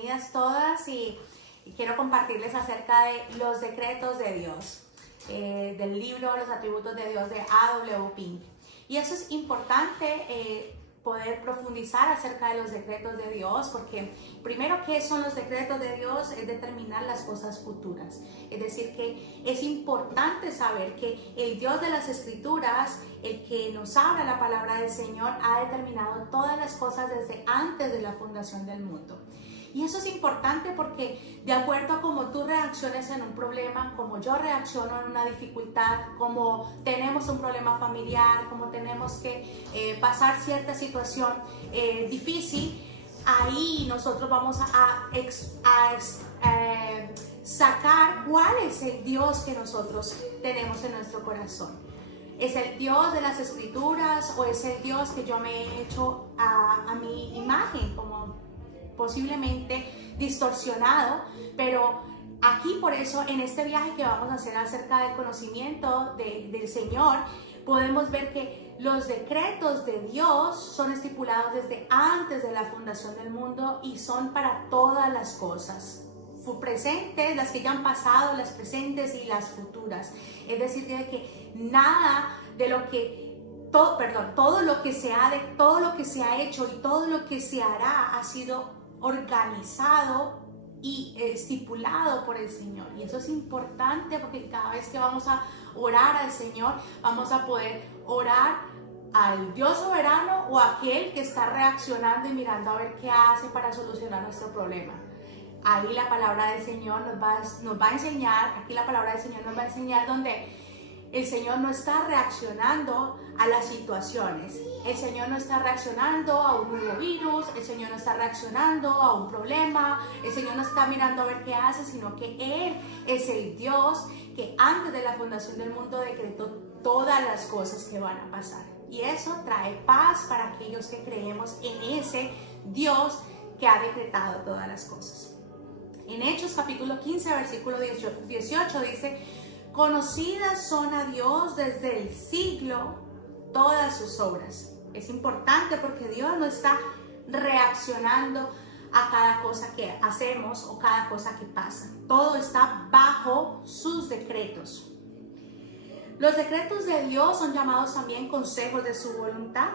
bienvenidas todas y quiero compartirles acerca de los decretos de Dios, del libro Los atributos de Dios de A.W. Pink. Y eso es importante poder profundizar acerca de los decretos de Dios, porque primero, ¿qué son los decretos de Dios? Es determinar las cosas futuras. Es decir, que es importante saber que el Dios de las Escrituras, el que nos habla la palabra del Señor, ha determinado todas las cosas desde antes de la fundación del mundo. Y eso es importante porque de acuerdo a cómo tú reacciones en un problema, como yo reacciono en una dificultad, como tenemos un problema familiar, como tenemos que pasar cierta situación difícil, ahí nosotros vamos a sacar cuál es el Dios que nosotros tenemos en nuestro corazón. ¿Es el Dios de las Escrituras o es el Dios que yo me he hecho a mi imagen, como posiblemente distorsionado? Pero aquí, por eso, en este viaje que vamos a hacer acerca del conocimiento del Señor, podemos ver que los decretos de Dios son estipulados desde antes de la fundación del mundo y son para todas las cosas presentes, las que ya han pasado, las presentes y las futuras. Es decir, que nada de lo que todo lo que se ha hecho y todo lo que se hará ha sido organizado y estipulado por el Señor. Y eso es importante porque cada vez que vamos a orar al Señor, vamos a poder orar al Dios soberano o a aquel que está reaccionando y mirando a ver qué hace para solucionar nuestro problema. Ahí la palabra del Señor nos va a enseñar, aquí la palabra del Señor nos va a enseñar donde el Señor no está reaccionando a las situaciones. El Señor no está reaccionando a un nuevo virus, el Señor no está reaccionando a un problema, el Señor no está mirando a ver qué hace, sino que Él es el Dios que antes de la fundación del mundo decretó todas las cosas que van a pasar. Y eso trae paz para aquellos que creemos en ese Dios que ha decretado todas las cosas. En Hechos capítulo 15, versículo 18 dice: conocidas son a Dios desde el siglo todas sus obras. Es importante porque Dios no está reaccionando a cada cosa que hacemos o cada cosa que pasa. Todo está bajo sus decretos. Los decretos de Dios son llamados también consejos de su voluntad.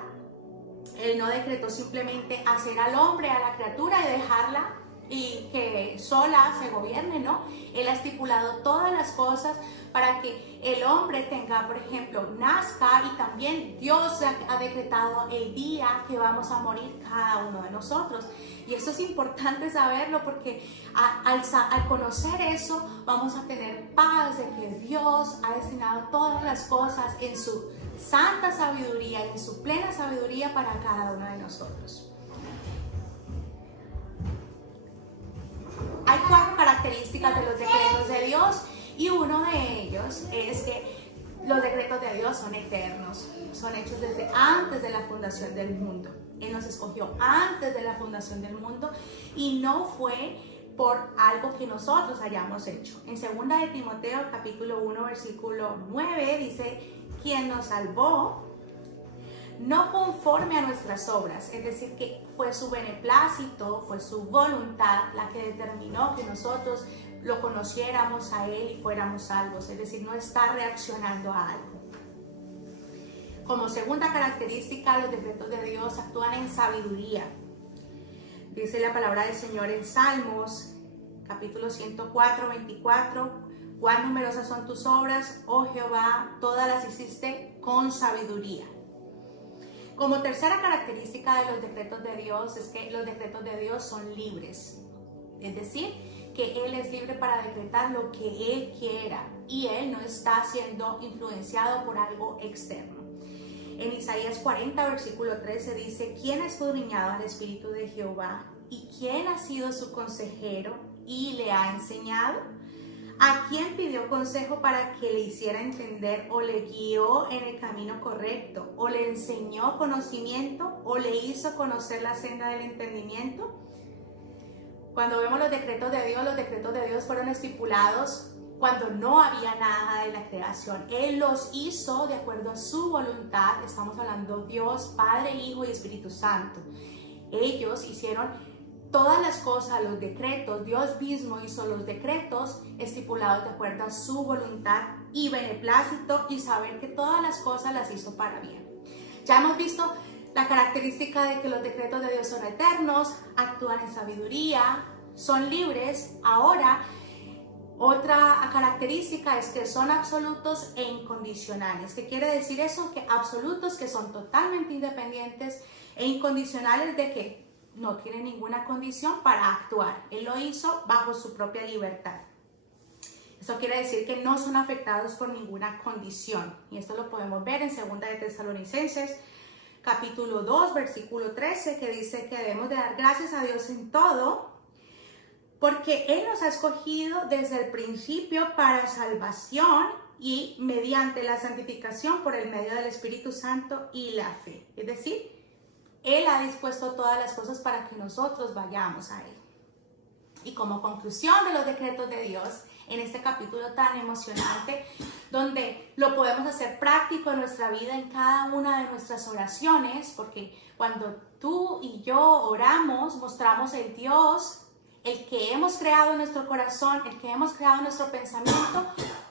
Él no decretó simplemente hacer al hombre, a la criatura y dejarla y que sola se gobierne, ¿no? Él ha estipulado todas las cosas para que el hombre tenga, por ejemplo, nazca, y también Dios ha decretado el día que vamos a morir cada uno de nosotros. Y eso es importante saberlo porque al conocer eso vamos a tener paz de que Dios ha destinado todas las cosas en su santa sabiduría y en su plena sabiduría para cada uno de nosotros. Hay 4 características de los decretos de Dios y uno de ellos es que los decretos de Dios son eternos, son hechos desde antes de la fundación del mundo. Él nos escogió antes de la fundación del mundo y no fue por algo que nosotros hayamos hecho. En 2 de Timoteo capítulo 1 versículo 9 dice: quien nos salvó no conforme a nuestras obras, es decir, que fue su beneplácito, fue su voluntad la que determinó que nosotros lo conociéramos a Él y fuéramos salvos, es decir, no está reaccionando a algo. Como segunda característica, los decretos de Dios actúan en sabiduría. Dice la palabra del Señor en Salmos, capítulo 104, 24, cuán numerosas son tus obras, oh Jehová, todas las hiciste con sabiduría. Como tercera característica de los decretos de Dios es que los decretos de Dios son libres. Es decir, que Él es libre para decretar lo que Él quiera y Él no está siendo influenciado por algo externo. En Isaías 40, versículo 13 dice: ¿quién ha escudriñado al Espíritu de Jehová? ¿Y quién ha sido su consejero y le ha enseñado? ¿A quién pidió consejo para que le hiciera entender, o le guió en el camino correcto, o le enseñó conocimiento, o le hizo conocer la senda del entendimiento? Cuando vemos los decretos de Dios fueron estipulados cuando no había nada de la creación. Él los hizo de acuerdo a su voluntad. Estamos hablando Dios, Padre, Hijo y Espíritu Santo. Ellos hicieron todas las cosas, los decretos, Dios mismo hizo los decretos estipulados de acuerdo a su voluntad y beneplácito, y saber que todas las cosas las hizo para bien. Ya hemos visto la característica de que los decretos de Dios son eternos, actúan en sabiduría, son libres. Ahora, otra característica es que son absolutos e incondicionales. ¿Qué quiere decir eso? Que absolutos, que son totalmente independientes, e incondicionales, de que no tienen ninguna condición para actuar. Él lo hizo bajo su propia libertad. Esto quiere decir que no son afectados por ninguna condición. Y esto lo podemos ver en 2 de Tesalonicenses, capítulo 2, versículo 13, que dice que debemos de dar gracias a Dios en todo, porque Él nos ha escogido desde el principio para salvación y mediante la santificación por el medio del Espíritu Santo y la fe. Es decir, Él ha dispuesto todas las cosas para que nosotros vayamos a Él. Y como conclusión de los decretos de Dios, en este capítulo tan emocionante, donde lo podemos hacer práctico en nuestra vida, en cada una de nuestras oraciones, porque cuando tú y yo oramos, mostramos el Dios, el que hemos creado en nuestro corazón, el que hemos creado en nuestro pensamiento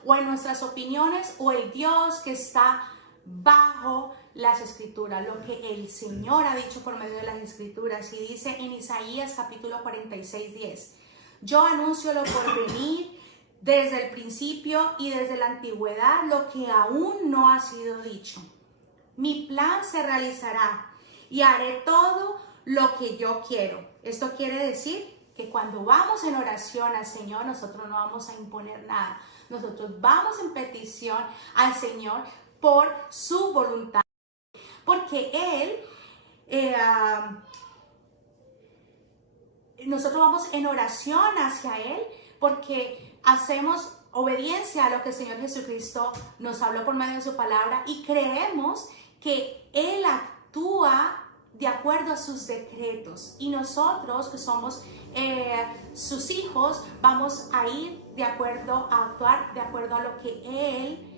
o en nuestras opiniones, o el Dios que está bajo las Escrituras, lo que el Señor ha dicho por medio de las Escrituras. Y dice en Isaías capítulo 46, 10, yo anuncio lo por venir desde el principio y desde la antigüedad, lo que aún no ha sido dicho. Mi plan se realizará y haré todo lo que yo quiero. Esto quiere decir que cuando vamos en oración al Señor, nosotros no vamos a imponer nada. Nosotros vamos en petición al Señor por su voluntad. Porque nosotros vamos en oración hacia Él porque hacemos obediencia a lo que el Señor Jesucristo nos habló por medio de su palabra, y creemos que Él actúa de acuerdo a sus decretos, y nosotros, que somos sus hijos, vamos a ir de acuerdo, a actuar de acuerdo a lo que Él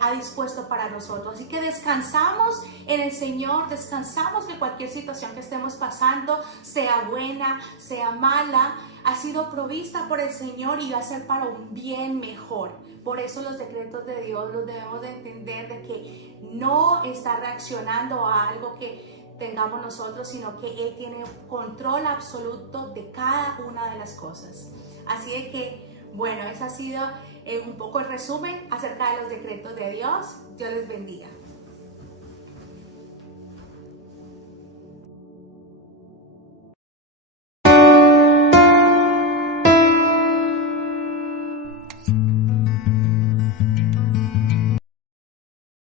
ha dispuesto para nosotros. Así que descansamos en el Señor, descansamos que cualquier situación que estemos pasando, sea buena, sea mala, ha sido provista por el Señor y va a ser para un bien mejor. Por eso los decretos de Dios los debemos de entender, de que no está reaccionando a algo que tengamos nosotros, sino que Él tiene control absoluto de cada una de las cosas. Así de que, bueno, ese ha sido un poco el resumen acerca de los decretos de Dios. Dios les bendiga.